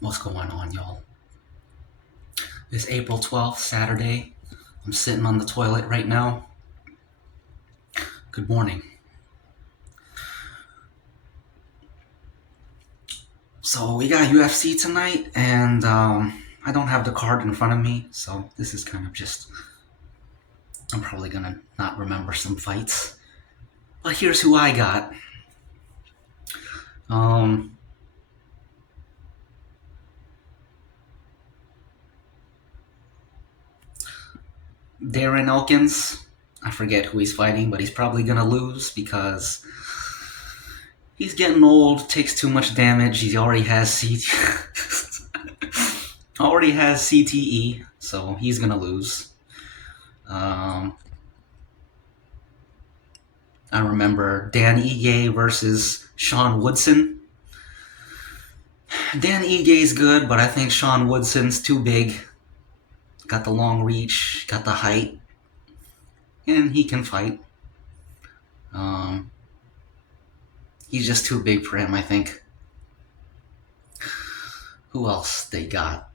What's going on, y'all? It's April 12th, Saturday. I'm sitting on the toilet right now. Good morning. So, we got UFC tonight, and I don't have the card in front of me, so this is kind of just. I'm probably gonna not remember some fights. But here's who I got. Um, Darren Elkins. I forget who he's fighting, but he's probably gonna lose because he's getting old, takes too much damage. He already has CTE, so he's gonna lose. Um, I remember Dan Ige versus Sean Woodson. Dan Ige's good, but I think Sean Woodson's too big. Got the long reach, got the height, and he can fight. Um, he's just too big for him, I think. Who else they got?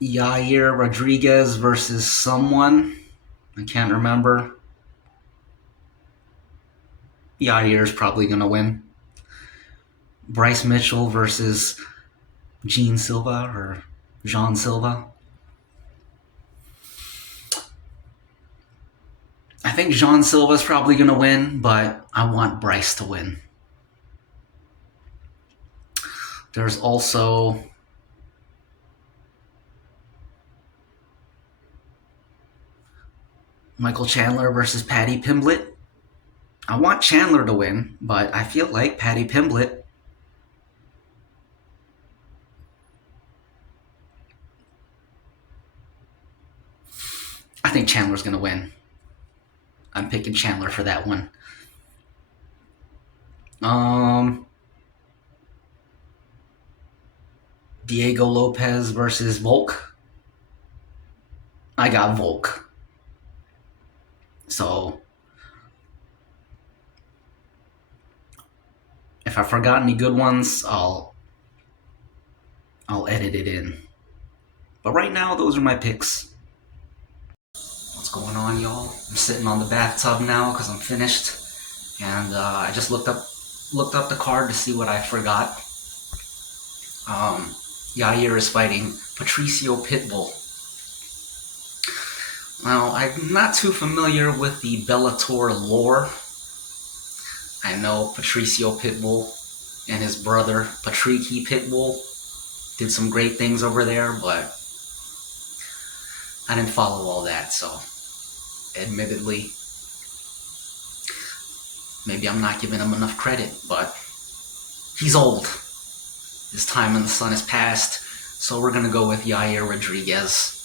Yair Rodriguez versus someone. I can't remember. Yair's probably going to win. Bryce Mitchell versus Jean Silva or Jean Silva. I think Jean Silva's probably going to win, but I want Bryce to win. There's also Michael Chandler versus Paddy Pimblett. I want Chandler to win, but I feel like Paddy Pimblett. I think Chandler's going to win. I'm picking Chandler for that one. Diego Lopez versus Volk. I got Volk. So, if I forgot any good ones, I'll edit it in. But right now, those are my picks. What's going on, y'all? I'm sitting on the bathtub now because I'm finished, and I just looked up the card to see what I forgot. Yair is fighting Patricio Pitbull. Now, I'm not too familiar with the Bellator lore. I know Patricio Pitbull and his brother Patricky Pitbull did some great things over there, but I didn't follow all that, so admittedly, maybe I'm not giving him enough credit, but he's old. His time in the sun has passed, so we're gonna go with Yair Rodriguez.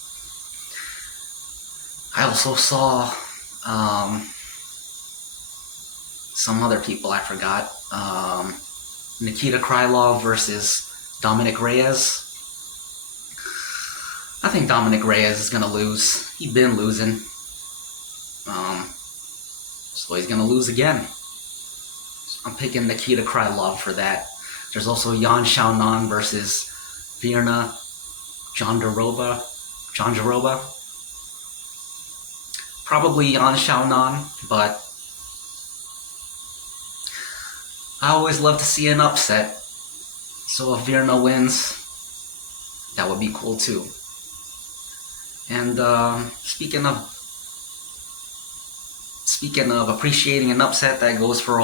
I also saw some other people I forgot. Nikita Krylov versus Dominic Reyes. I think Dominic Reyes is going to lose. He's been losing. So he's going to lose again. I'm picking Nikita Krylov for that. There's also Yan Xiaonan versus Virna Jandiroba. Probably Yan Xiaonan, but I always love to see an upset. So if Virna wins, that would be cool too. And speaking of appreciating an upset, that goes for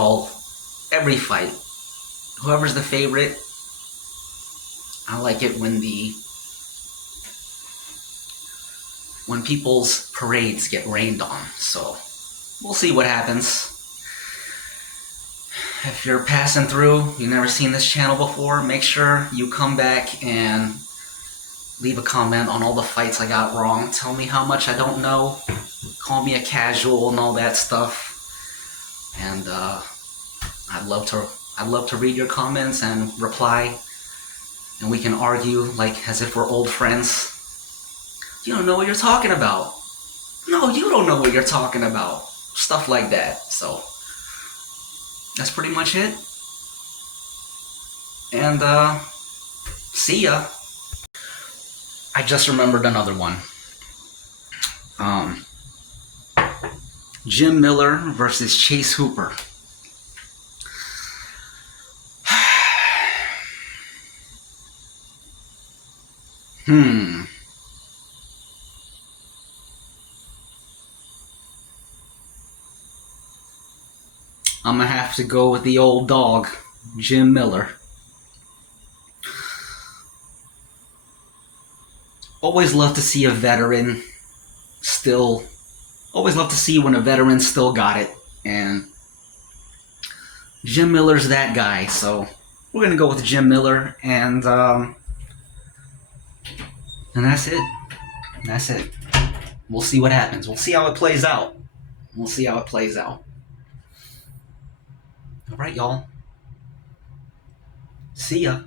every fight. Whoever's the favorite, I like it when people's parades get rained on. So we'll see what happens. If you're passing through, you've never seen this channel before, make sure you come back and leave a comment on all the fights I got wrong. Tell me how much I don't know. Call me a casual and all that stuff. And I'd love to read your comments and reply, and we can argue like as if we're old friends. You don't know what you're talking about. No, you don't know what you're talking about. Stuff like that. So that's pretty much it. And see ya. I just remembered another one. Um, Jim Miller versus Chase Hooper. Hmm. I'm gonna have to go with the old dog, Jim Miller. Always love to see a veteran still. Always love to see when a veteran still got it. And Jim Miller's that guy. So we're gonna go with Jim Miller, and that's it. That's it. We'll see what happens. We'll see how it plays out. We'll see how it plays out. All right, y'all. See ya.